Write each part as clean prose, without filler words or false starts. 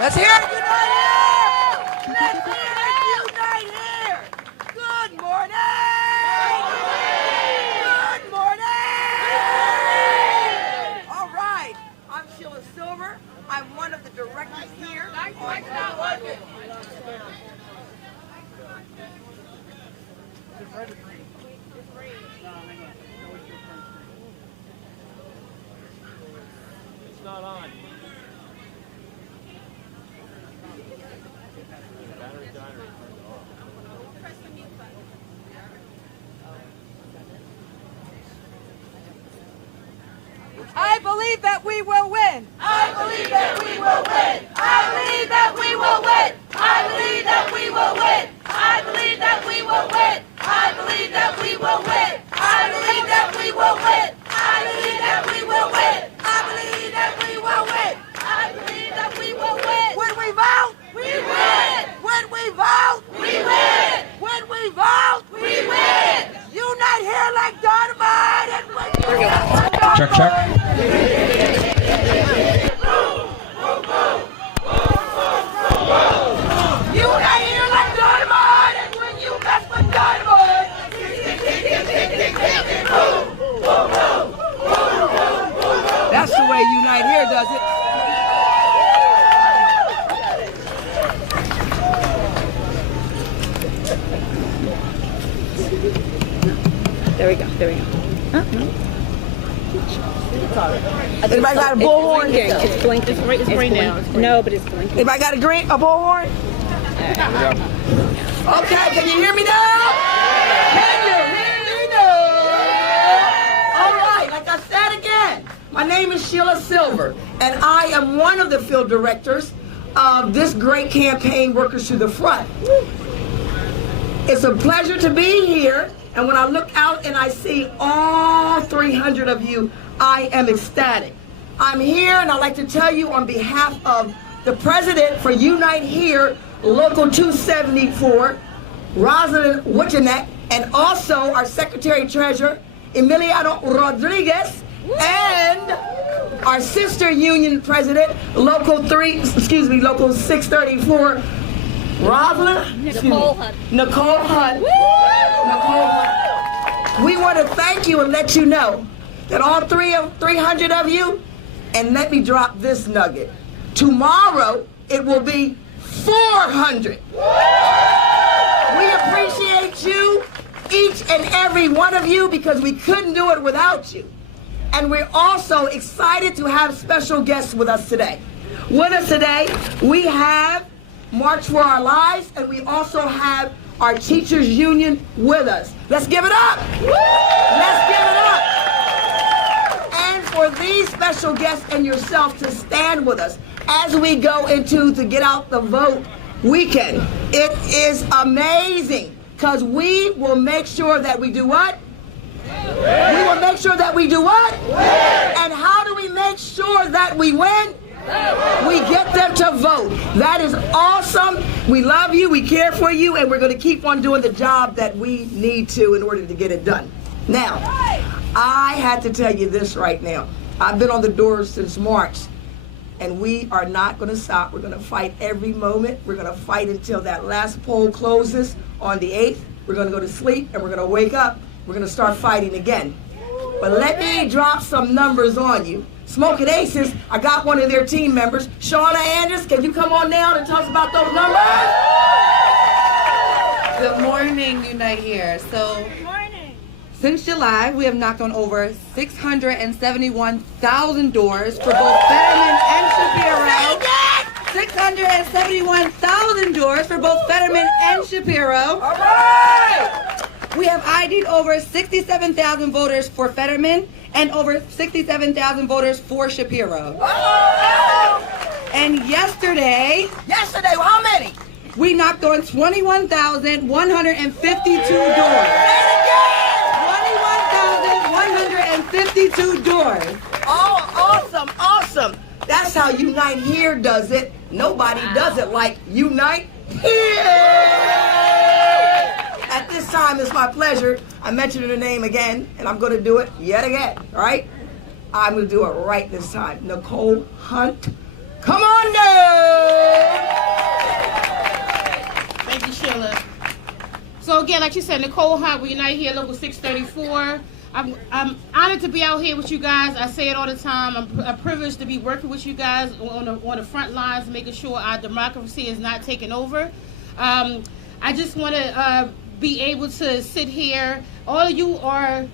Let's hear it, Unite Here! Let's hear it, Unite Here! Good morning! Good morning! All right, I'm Sheila Silver. I'm one of the directors here. It's not on. I believe that we will win. I believe that we will win. I believe that we will win. I believe that we will win. I believe that we will win. I believe that we will win. I believe that we will win. I believe that we will win. I believe that we will win. I believe that we will win. When we vote, we win. When we vote, we win. When we vote, we win. Unite here like dynamite and when you Check, check. Unite here like dynamite and when you mess with dynamite. That's the way Unite Here does it. There we go. Anybody got a bullhorn? It's blinking. It's right now. No, but it's blinking. Anybody got a bullhorn? Okay, can you hear me now? Can you hear me now? All right, like I said again, my name is Sheila Silver, and I am one of the field directors of this great campaign, Workers to the Front. It's a pleasure to be here, and when I look out and I see all 300 of you, I am ecstatic. I'm here, and I'd like to tell you on behalf of the president for Unite Here, Local 274, Rosalind Wichenek, and also our Secretary-Treasurer, Emiliano Rodriguez, and our sister union president, Local 634, Rosalind? Nicole Hunt. Nicole Hunt. Nicole Hunt. We want to thank you and let you know that all 300 of you, and let me drop this nugget, tomorrow it will be 400. We appreciate you, each and every one of you, because we couldn't do it without you. And we're also excited to have special guests with us today. With us today, we have March for Our Lives, and we also have our teachers union with us. Let's give it up. Let's give it up. And for these special guests and yourself to stand with us as we go into to get out the vote weekend. It is amazing because we will make sure that we do what? We will make sure that we do what? And how do we make sure that we win? We get them to vote. That is awesome. We love you, we care for you, and we're going to keep on doing the job that we need to in order to get it done. Now, I had to tell you this right now. I've been on the doors since March, and we are not going to stop. We're going to fight every moment. We're going to fight until that last poll closes on the 8th. We're going to go to sleep, and we're going to wake up. We're going to start fighting again. But let me drop some numbers on you. Smoking Aces, I got one of their team members. Shauna Andrews, can you come on down and tell us about those numbers? Good morning, Unite Here. So, since July, we have knocked on over 671,000 doors for both Fetterman and Shapiro. 671,000 doors for both Fetterman and Shapiro. All right! We have ID'd over 67,000 voters for Fetterman and over 67,000 voters for Shapiro. And yesterday, how many? we knocked on 21,152 doors. 21,152 doors. Oh, awesome. That's how Unite Here does it. Nobody does it like Unite Here. At this time, it's my pleasure. I mentioned her name again, and I'm going to do it yet again, all right? I'm going to do it right this time. Nicole Hunt. Come on down. Sheila. So again, like you said, Nicole Hogg, we unite here, Local 634. I'm honored to be out here with you guys. I say it all the time. I'm privileged to be working with you guys on the front lines, making sure our democracy is not taken over. I just want to be able to sit here. All of you are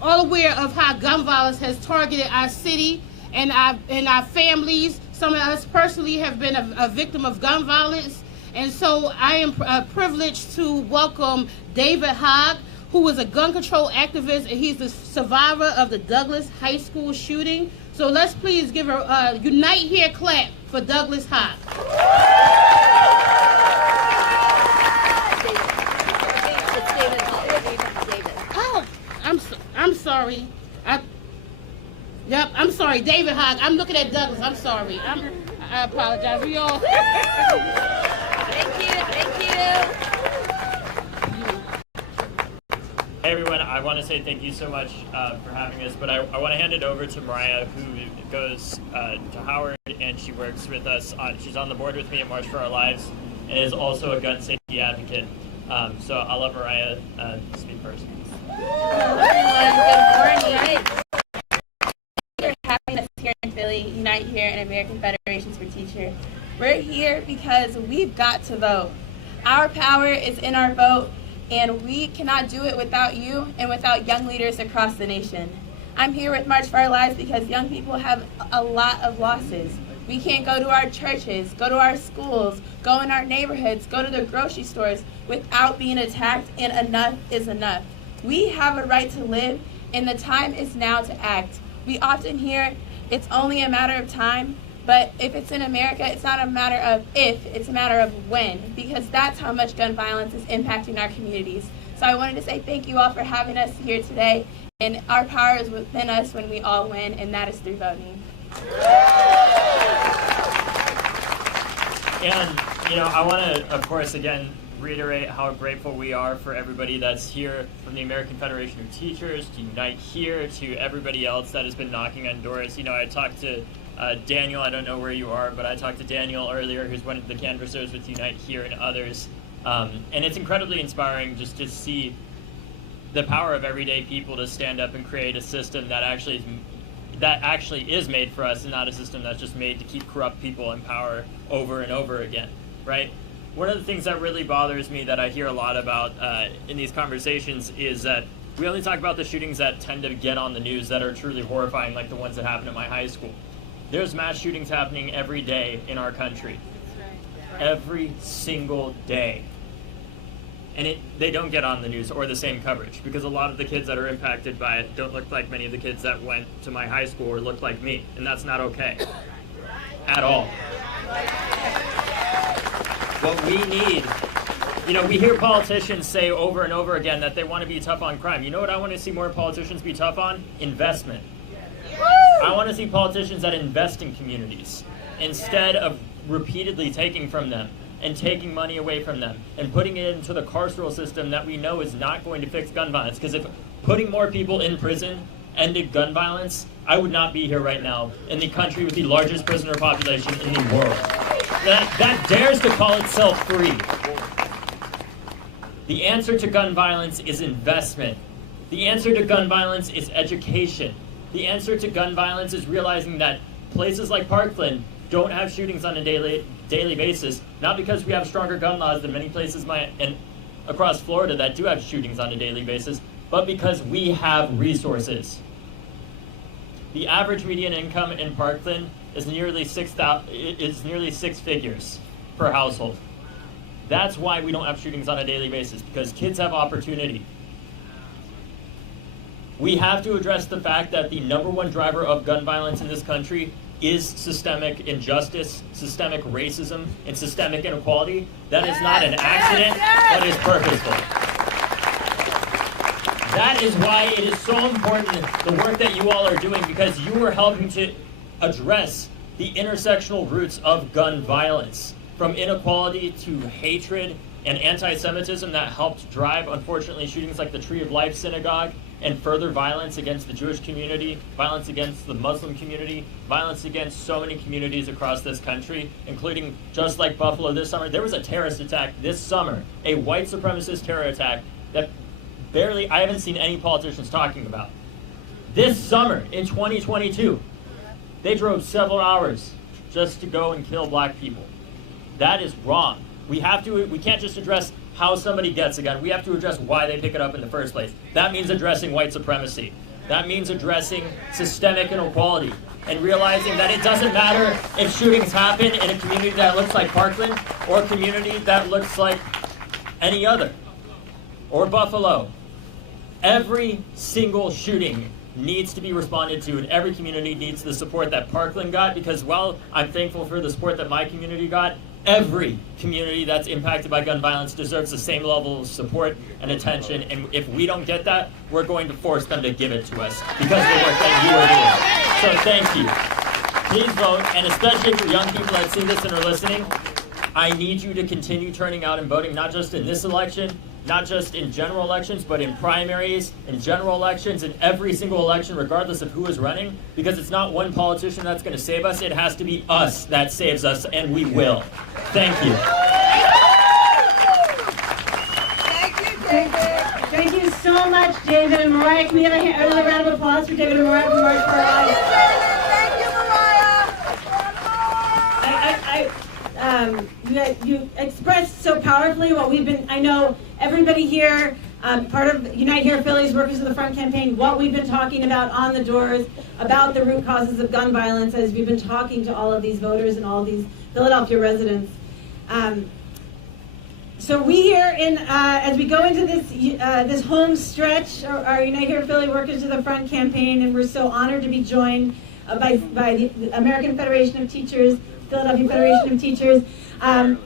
all aware of how gun violence has targeted our city and our families. Some of us personally have been a victim of gun violence. And so I am privileged to welcome David Hogg, who is a gun control activist, and he's the survivor of the Douglas High School shooting. So let's please give a unite here clap for Douglas Hogg. Oh, I'm sorry. I'm sorry, David Hogg. I'm looking at Douglas. I'm sorry. I apologize. We all. Thank you. Hey everyone, I want to say thank you so much for having us, but I want to hand it over to Mariah, who goes to Howard, and she works with us. She's on the board with me at March for Our Lives, and is also a gun safety advocate. So I'll let Mariah speak first. Good morning. We're having us here in Philly, Unite Here, and American Federations for Teachers. We're here because we've got to vote. Our power is in our vote, and we cannot do it without you and without young leaders across the nation. I'm here with March for Our Lives because young people have a lot of losses. We can't go to our churches, go to our schools, go in our neighborhoods, go to the grocery stores without being attacked, and enough is enough. We have a right to live, and the time is now to act. We often hear it's only a matter of time, but if it's in America, it's not a matter of if, it's a matter of when, because that's how much gun violence is impacting our communities. So I wanted to say thank you all for having us here today, and our power is within us when we all win, and that is through voting. And, I want to, of course, again, reiterate how grateful we are for everybody that's here, from the American Federation of Teachers to Unite Here to everybody else that has been knocking on doors. I talked to Daniel, I don't know where you are, but I talked to Daniel earlier, who's one of the canvassers with Unite Here and others. And it's incredibly inspiring just to see the power of everyday people to stand up and create a system that actually is made for us, and not a system that's just made to keep corrupt people in power over and over again, right? One of the things that really bothers me that I hear a lot about in these conversations is that we only talk about the shootings that tend to get on the news that are truly horrifying, like the ones that happened at my high school. There's mass shootings happening every day in our country. Every single day. And they don't get on the news or the same coverage, because a lot of the kids that are impacted by it don't look like many of the kids that went to my high school or looked like me, and that's not okay at all. What we need, we hear politicians say over and over again that they want to be tough on crime. You know what I want to see more politicians be tough on? Investment. I want to see politicians that invest in communities instead of repeatedly taking from them and taking money away from them and putting it into the carceral system that we know is not going to fix gun violence. Because if putting more people in prison ended gun violence, I would not be here right now in the country with the largest prisoner population in the world. That dares to call itself free. The answer to gun violence is investment. The answer to gun violence is education. The answer to gun violence is realizing that places like Parkland don't have shootings on a daily basis, not because we have stronger gun laws than many places across Florida that do have shootings on a daily basis, but because we have resources. The average median income in Parkland is nearly 6 figures per household. That's why we don't have shootings on a daily basis, because kids have opportunity. We have to address the fact that the #1 driver of gun violence in this country is systemic injustice, systemic racism, and systemic inequality. That is not an accident, but is purposeful. That is why it is so important, the work that you all are doing, because you are helping to address the intersectional roots of gun violence, from inequality to hatred and anti-Semitism that helped drive, unfortunately, shootings like the Tree of Life Synagogue and further violence against the Jewish community, violence against the Muslim community, violence against so many communities across this country, including just like Buffalo this summer. There was a terrorist attack this summer, a white supremacist terror attack that I haven't seen any politicians talking about. This summer in 2022, they drove several hours just to go and kill black people. That is wrong. We can't just address how somebody gets a gun. We have to address why they pick it up in the first place. That means addressing white supremacy. That means addressing systemic inequality and realizing that it doesn't matter if shootings happen in a community that looks like Parkland or a community that looks like any other, or Buffalo. Every single shooting needs to be responded to, and every community needs the support that Parkland got, because while I'm thankful for the support that my community got, every community that's impacted by gun violence deserves the same level of support and attention, and if we don't get that, we're going to force them to give it to us because of the work that you are doing. So thank you. Please vote, and especially for young people that see this and are listening, I need you to continue turning out and voting, not just in this election, not just in general elections, but in primaries, in general elections, in every single election, regardless of who is running, because it's not one politician that's going to save us. It has to be us that saves us, and we will. Thank you. Thank you, David. Thank you so much, David and Mariah. Can we have a round of applause for David and Mariah from March for Our Lives? Thank you, Mariah. You expressed so powerfully what we've been, I know everybody here, part of Unite Here Philly's Workers of the Front campaign, what we've been talking about on the doors, about the root causes of gun violence, as we've been talking to all of these voters and all of these Philadelphia residents. So we here, as we go into this home stretch, our Unite Here Philly Workers of the Front campaign, and we're so honored to be joined by the American Federation of Teachers, Philadelphia Federation of Teachers. I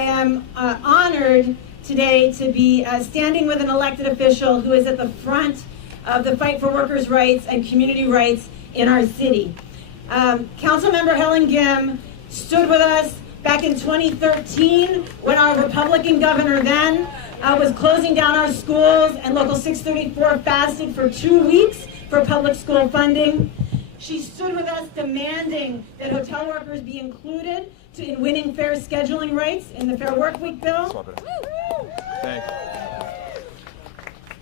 am honored today to be standing with an elected official who is at the front of the fight for workers' rights and community rights in our city. Councilmember Helen Gym stood with us back in 2013 when our Republican governor then was closing down our schools, and Local 634 fasted for 2 weeks for public school funding. She stood with us demanding that hotel workers be included in winning fair scheduling rights in the Fair Workweek bill. Thanks.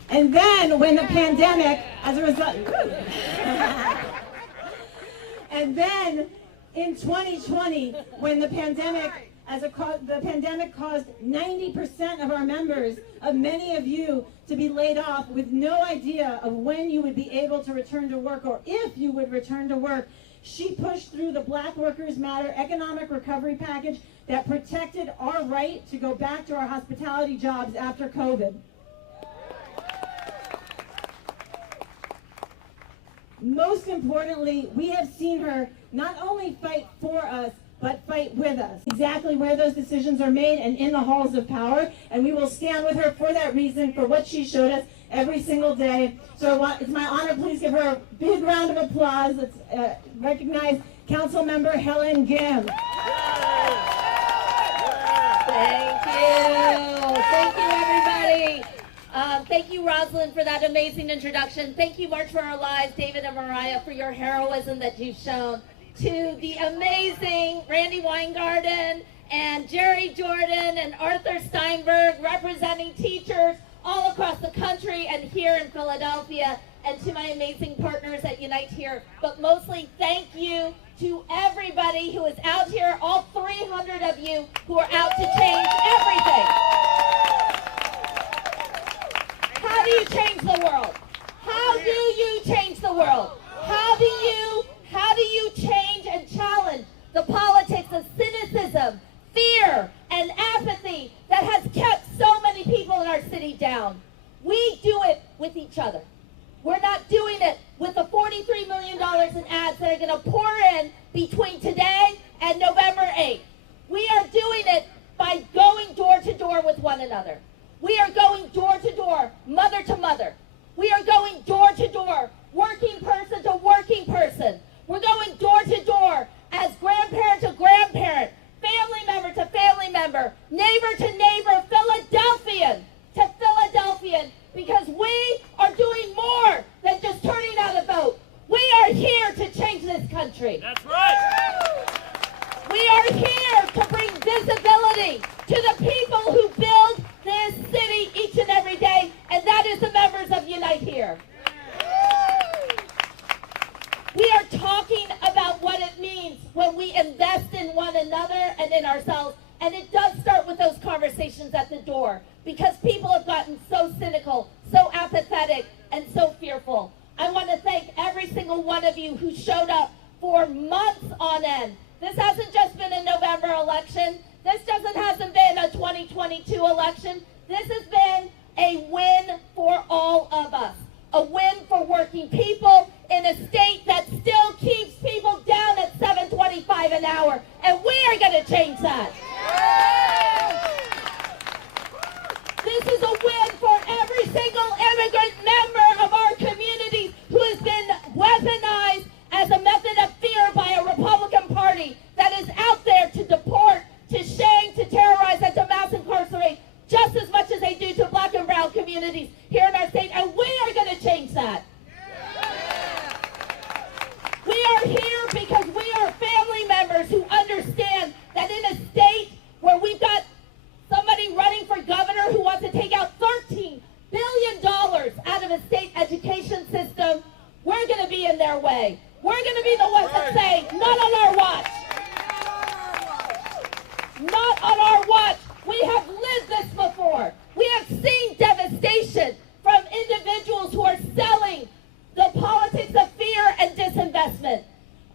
And then when the pandemic, as a result, and then in 2020, when the pandemic caused 90% of our members, of many of you, to be laid off with no idea of when you would be able to return to work or if you would return to work, she pushed through the Black Workers Matter economic recovery package that protected our right to go back to our hospitality jobs after COVID. Most importantly, we have seen her not only fight for us, but fight with us. Exactly where those decisions are made and in the halls of power, and we will stand with her for that reason, for what she showed us every single day. So it's my honor, please give her a big round of applause. Let's recognize Councilmember Helen Gym. Thank you. Thank you, everybody. Thank you, Rosalind, for that amazing introduction. Thank you, March for Our Lives, David and Mariah, for your heroism that you've shown. To the amazing Randi Weingarten and Jerry Jordan and Arthur Steinberg, representing teachers all across the country and here in Philadelphia, and to my amazing partners at Unite Here. But mostly, thank you to everybody who is out here, all 300 of you who are out to change everything. How do you change the world? How do you change the world? How do you change and challenge the politics of cynicism, fear, and apathy that has kept so many people in our city down? We do it with each other. We're not doing it with the $43 million in ads that are going to pour in between today and November 8th. We are doing it by going door to door with one another. We are going door to door, mother to mother. We are going door to door, working person to working person. We're going door to door as grandparent to grandparent, family member to family member, neighbor to neighbor, Philadelphian to Philadelphian, conversations at the door, because people have gotten so cynical, so apathetic, and so fearful. I want to thank every single one of you who showed up for months on end. This hasn't just been a November election. This hasn't been a 2022 election. This has been a win for all of us. A win for working people in a state that still keeps people down at $7.25 an hour. And we are going to change that. This is a win for every single immigrant member of our community who has been weaponized as a method of fear by a Republican Party that is out there to deport, to shame, to terrorize, and to mass incarcerate just as much as they do to black and brown communities here in our state. And we are going to change that. We are here because we are family members who understand that in a state where we've got somebody running for governor who wants to take out $13 billion out of a state education system, we're going to be in their way. We're going to be the ones that say, not on our watch. Not on our watch. We have lived this before. We have seen devastation from individuals who are selling the politics of fear and disinvestment.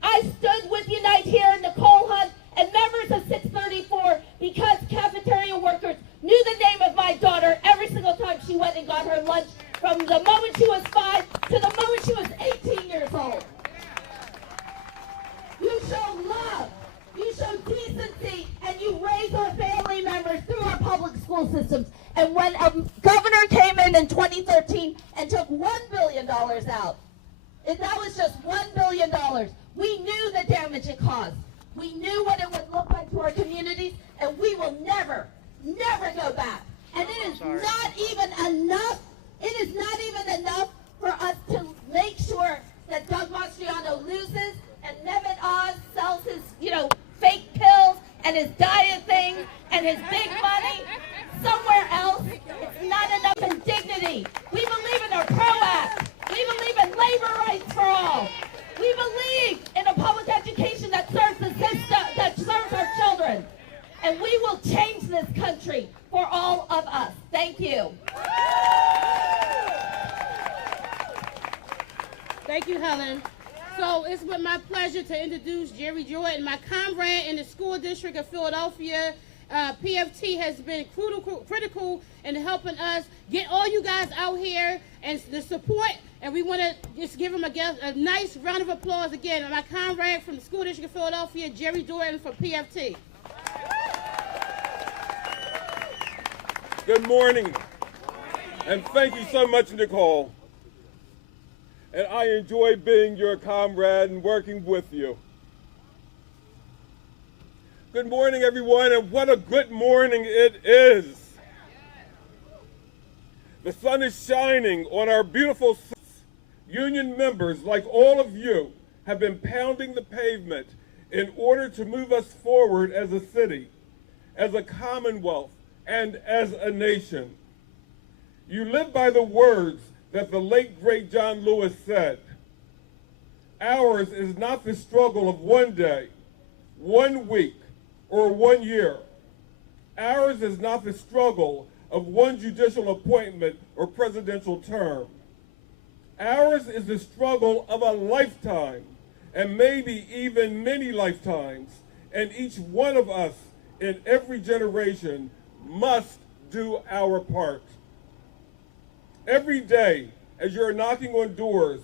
I stood with Unite Here and Nicole Hunt and members of 634 because cafeteria workers knew the name of my daughter every single time she went and got her lunch, from the moment she was 5 to the moment she was 18 years old. You show love, you show decency, and you raise our family members through our public school systems. And when a governor came in 2013 and took $1 billion out, and that was just $1 billion, we knew the damage it caused. We knew what it would look like to our communities, and we will never, never go back. And it is not even enough. It is not even enough for us to make sure that Doug Mastriano loses and Nevin Oz sells his, fake pills and his diet thing and his big money somewhere else. It's not enough in dignity. We believe in our PRO Act. We believe in labor rights for all. We believe in a public education that serves the system, that serves our children. And we will change this country for all of us. Thank you. Thank you, Helen. So it's with my pleasure to introduce Jerry Jordan, my comrade in the school district of Philadelphia. PFT has been critical in helping us get all you guys out here and the support, and we want to just give him a nice round of applause again. My comrade from the school district of Philadelphia, Jerry Jordan for PFT. Good morning, and thank you so much, Nicole. And I enjoy being your comrade and working with you. Good morning, everyone, and what a good morning it is. The sun is shining on our beautiful cities. Union members, like all of you, have been pounding the pavement in order to move us forward as a city, as a commonwealth, and as a nation. You live by the words that the late, great John Lewis said. Ours is not the struggle of one day, 1 week, or 1 year. Ours is not the struggle of one judicial appointment or presidential term. Ours is the struggle of a lifetime, and maybe even many lifetimes, and each one of us in every generation must do our part. Every day, as you're knocking on doors,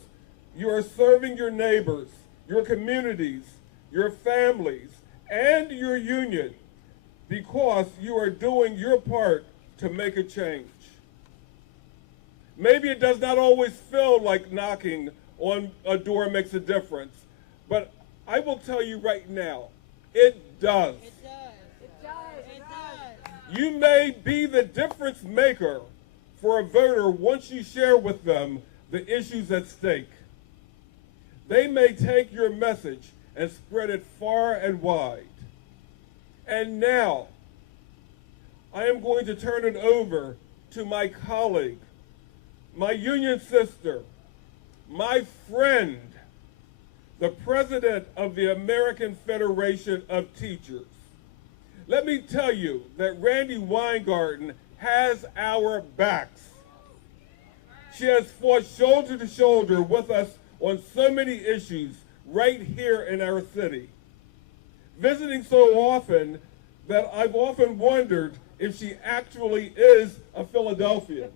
you are serving your neighbors, your communities, your families, and your union, because you are doing your part to make a change. Maybe it does not always feel like knocking on a door makes a difference, but I will tell you right now, it does. It does. It does. It does. You may be the difference maker for a voter once you share with them the issues at stake. They may take your message and spread it far and wide. And now, I am going to turn it over to my colleague, my union sister, my friend, the president of the American Federation of Teachers, Let me tell you that Randi Weingarten has our backs. She has fought shoulder to shoulder with us on so many issues right here in our city. Visiting so often that I've often wondered if she actually is a Philadelphian.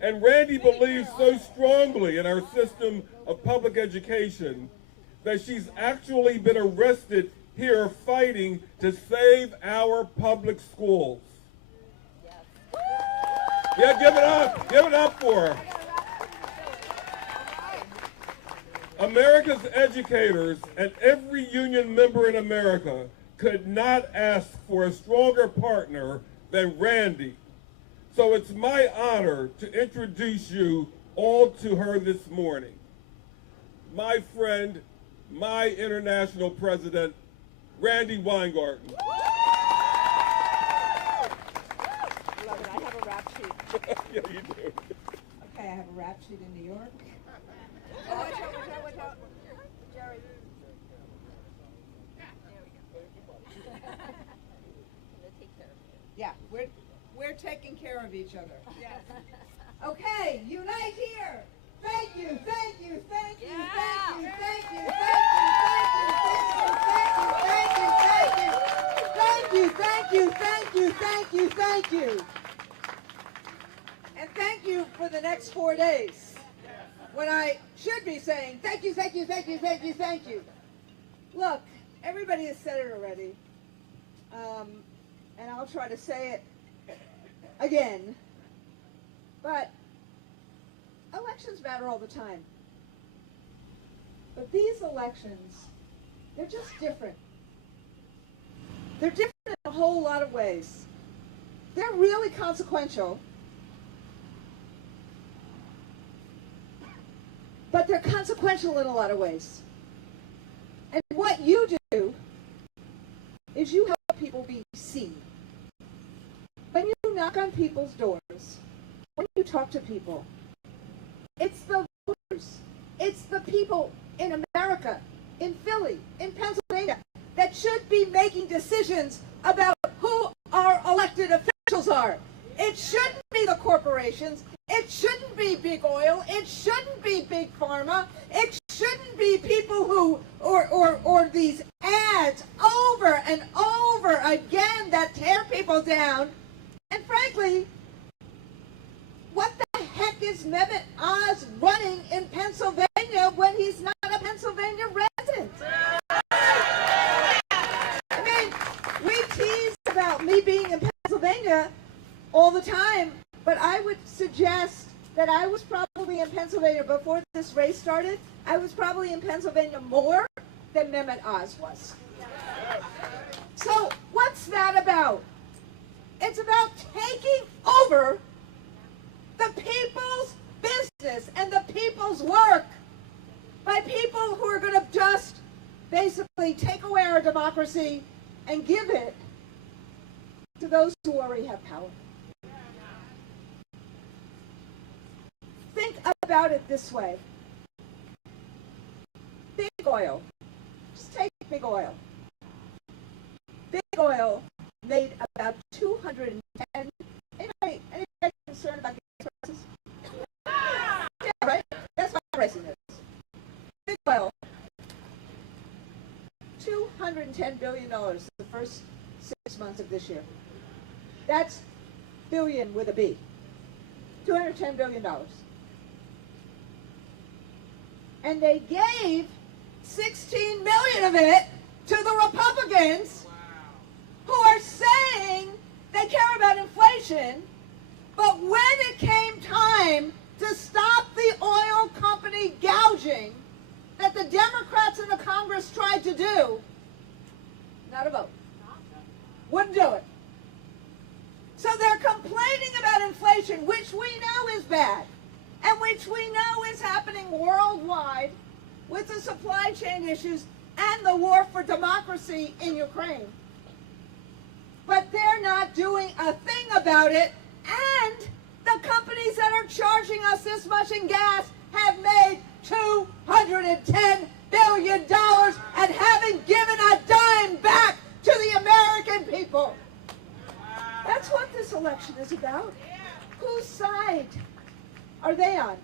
And Randi believes so strongly in our system of public education that she's actually been arrested here fighting to save our public schools. Yeah, give it up for her. America's educators and every union member in America could not ask for a stronger partner than Randi. So it's my honor to introduce you all to her this morning. My friend, my international president, Randi Weingarten. Love it. I have a rap sheet. Yeah, you do. Okay, I have a rap sheet in New York. Oh, watch out. Jerry. Yeah, we're taking care of each other. Yes. Okay, unite here. Thank you, thank you, thank you, thank you, thank you, thank you. And thank you for the next 4 days, when I should be saying thank you, thank you, thank you, thank you, thank you. Look, everybody has said it already, and I'll try to say it again, but elections matter all the time. But these elections, they're just different. They're different in a whole lot of ways. They're really consequential, but they're consequential in a lot of ways. And what you do is you help people be seen. When you knock on people's doors, when you talk to people, it's the voters, it's the people in America, in Philly, in Pennsylvania, that should be making decisions about who our elected officials are. It shouldn't be the corporations, it shouldn't be big oil, it shouldn't be big pharma, it shouldn't be people who, or these ads over and over again that tear people down. And frankly, what the heck is Mehmet Oz running in Pennsylvania when he's not a Pennsylvania resident? I mean, we tease about me being in Pennsylvania all the time, but I would suggest that I was probably in Pennsylvania before this race started. I was probably in Pennsylvania more than Mehmet Oz was. So what's that about? It's about taking over the people's business and the people's work by people who are going to just basically take away our democracy and give it to those who already have power. Think about it this way. Big oil. Just take big oil. Big oil made about 210. Anybody concerned about gas prices? Yeah, right? That's why pricing is. Big oil. $210 billion the first 6 months of this year. That's billion with a B. $210 billion. And they gave 16 million of it to the Republicans, who are saying they care about inflation, but when it came time to stop the oil company gouging that the Democrats in the Congress tried to do, not a vote. Wouldn't do it. So they're complaining about inflation, which we know is bad, and which we know is happening worldwide with the supply chain issues and the war for democracy in Ukraine. But they're not doing a thing about it, and the companies that are charging us this much in gas have made $210 billion and haven't given a dime back to the American people. That's what this election is about. Whose side are they on?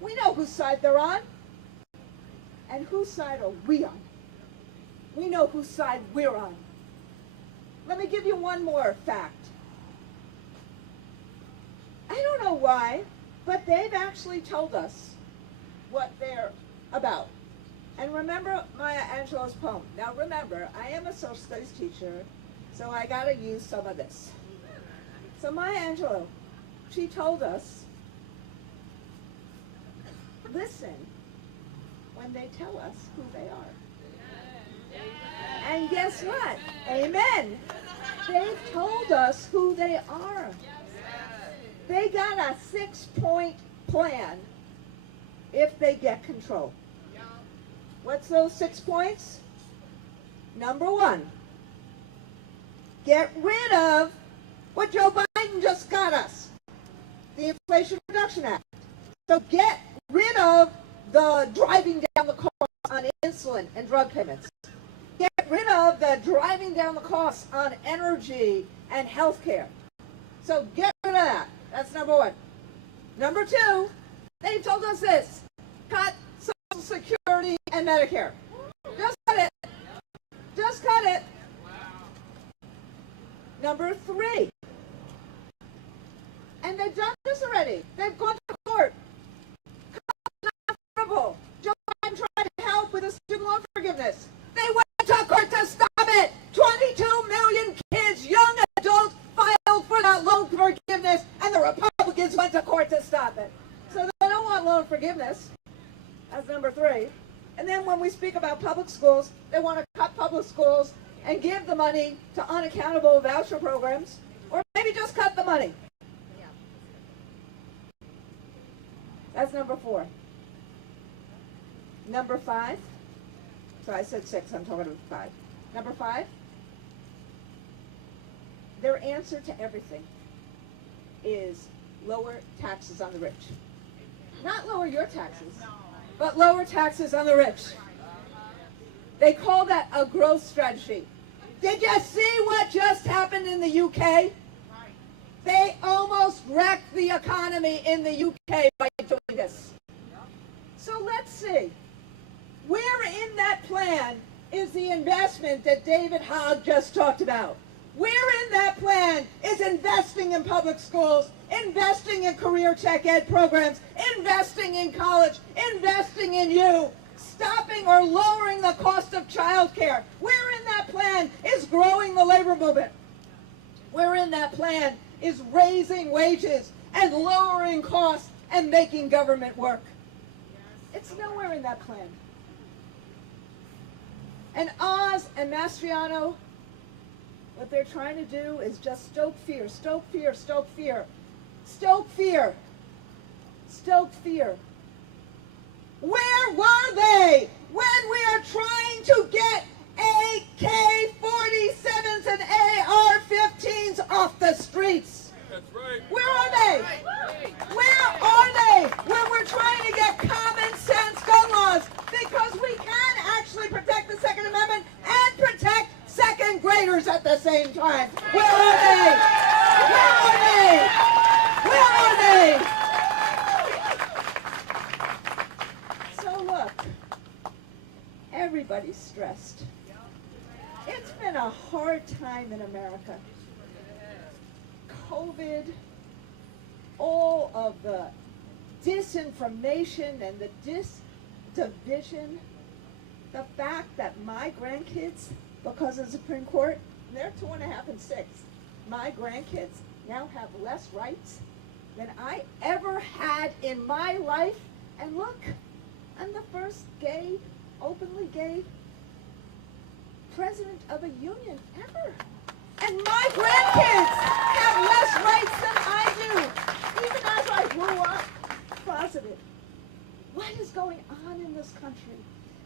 We know whose side they're on. And whose side are we on? We know whose side we're on. Let me give you one more fact. I don't know why, but they've actually told us what they're about. And remember Maya Angelou's poem. Now remember, I am a social studies teacher, so I gotta use some of this. So Maya Angelou, she told us, listen when they tell us who they are. And guess what? Amen. They've told us who they are. They got a 6-point plan if they get control. What's those 6 points? Number 1, get rid of what Joe Biden just got us, the Inflation Reduction Act. So get rid of the driving down the cost on insulin and drug payments. Get rid of the driving down the costs on energy and health care. So get rid of that. That's number 1. Number 2, they've told us this. Cut Social Security and Medicare. Just cut it. Just cut it. Number 3. And they've done this already. They've gone to court. Joe Biden tried to help with the student loan forgiveness. They went to court to stop it. 22 million kids, young adults, filed for that loan forgiveness, and the Republicans went to court to stop it. So they don't want loan forgiveness. That's number 3. And then when we speak about public schools, they want to cut public schools and give the money to unaccountable voucher programs, or maybe just cut the money. That's number 4. Number 5, so I said 6, I'm talking about 5. Number 5, their answer to everything is lower taxes on the rich. Not lower your taxes, but lower taxes on the rich. They call that a growth strategy. Did you see what just happened in the UK? They almost wrecked the economy in the UK by doing this. So let's see. Where in that plan is the investment that David Hogg just talked about? Where in that plan is investing in public schools, investing in career tech ed programs, investing in college, investing in you, stopping or lowering the cost of childcare? Where in that plan is growing the labor movement? Where in that plan is raising wages and lowering costs and making government work? It's nowhere in that plan. And Oz and Mastriano, what they're trying to do is just stoke fear, stoke fear, stoke fear, stoke fear, stoke fear. Where were they when we are trying to get AK-47s and AR-15s off the streets? That's right. Where are they? Where are they when we're trying to get common sense gun laws? Because we can actually protect the Second Amendment and protect second graders at the same time. Where are they? Where are they? Where are they? So look, everybody's stressed. It's been a hard time in America. COVID, all of the disinformation and the division, the fact that my grandkids, because of the Supreme Court, they're 2.5 and 6. My grandkids now have less rights than I ever had in my life. And look, I'm the first gay, openly gay president of a union ever. And my grandkids have less rights than I do, even as I grew up closeted. What is going on in this country?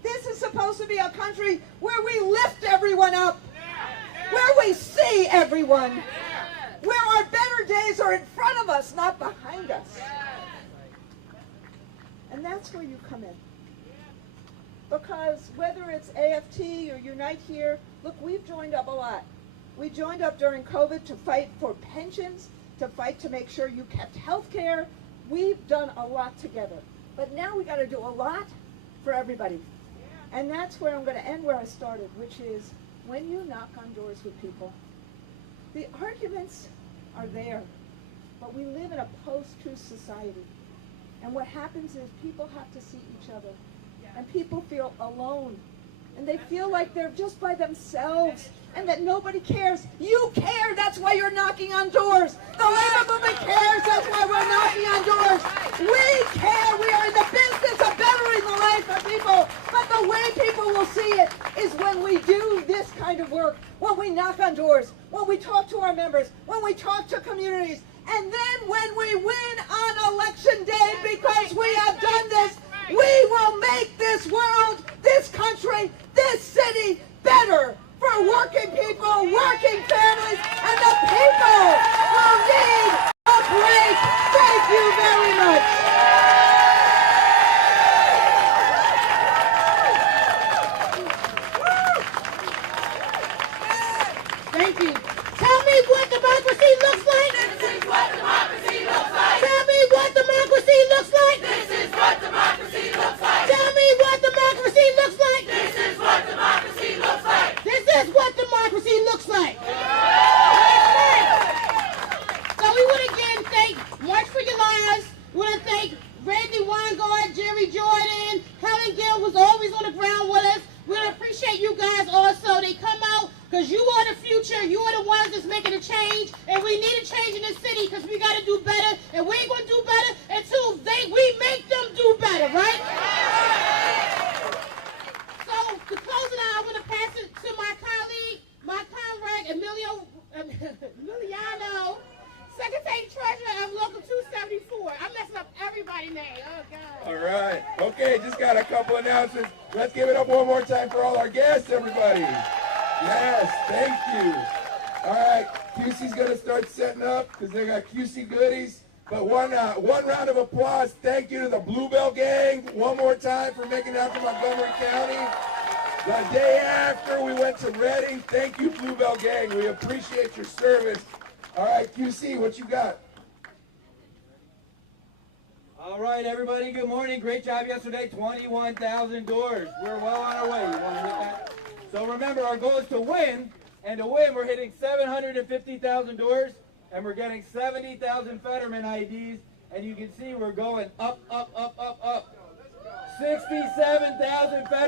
This is supposed to be a country where we lift everyone up, where we see everyone, where our better days are in front of us, not behind us. And that's where you come in. Because whether it's AFT or Unite Here Look, we've joined up a lot. We joined up during COVID to fight for pensions, to fight to make sure you kept health care. We've done a lot together. But now we got to do a lot for everybody. And that's where I'm going to end where I started, which is when you knock on doors with people, the arguments are there, but we live in a post-truth society. And what happens is people have to see each other, and people feel alone, and they feel like they're just by themselves, and that nobody cares. You care, that's why you're knocking on doors. The labor movement cares, that's why we're knocking on doors. We care, we are in the business of bettering the life of people, but the way people will see it is when we do this kind of work, when we knock on doors, when we talk to our members, when we talk to communities, and then when we win on election day, because we have done this, we will make this world, this country, this city better for working people, working families, and the people will need a break. Thank you very much. Thank you. Tell me what democracy looks like. This is what democracy looks like. Tell me what democracy looks like. This is what democracy looks like. Tell me what democracy looks like. This is what democracy looks like. This is what democracy looks like. So we want to again thank March for Your Lives. We want to thank Randi Weingarten, Jerry Jordan, Helen Gym was always on the ground with us. We want to appreciate you guys also. They come out because you are the future. You are the ones that's making a change. And we need a change in this city because we got to do better. And we ain't going to do better until we make them do better, right? So to close it out, I'm going to pass it to my colleague, my comrade, Emiliano, Secretary Treasurer of Local 274. I'm messing up everybody's name. Oh, God. All right. Okay, just got a couple announcements. Let's give it up one more time for all our guests, everybody. Yes, thank you. All right, QC's going to start setting up because they got QC goodies. But one round of applause. Thank you to the Bluebell Gang one more time for making it out to Montgomery County. The day after we went to Reading. Thank you, Bluebell Gang. We appreciate your service. All right, QC, what you got? All right, everybody, good morning. Great job yesterday. 21,000 doors. We're well on our way. You want to hit that? So remember, our goal is to win, and to win, we're hitting 750,000 doors, and we're getting 70,000 Fetterman IDs, and you can see we're going up, up, up, up, up. 67,000 Fetterman.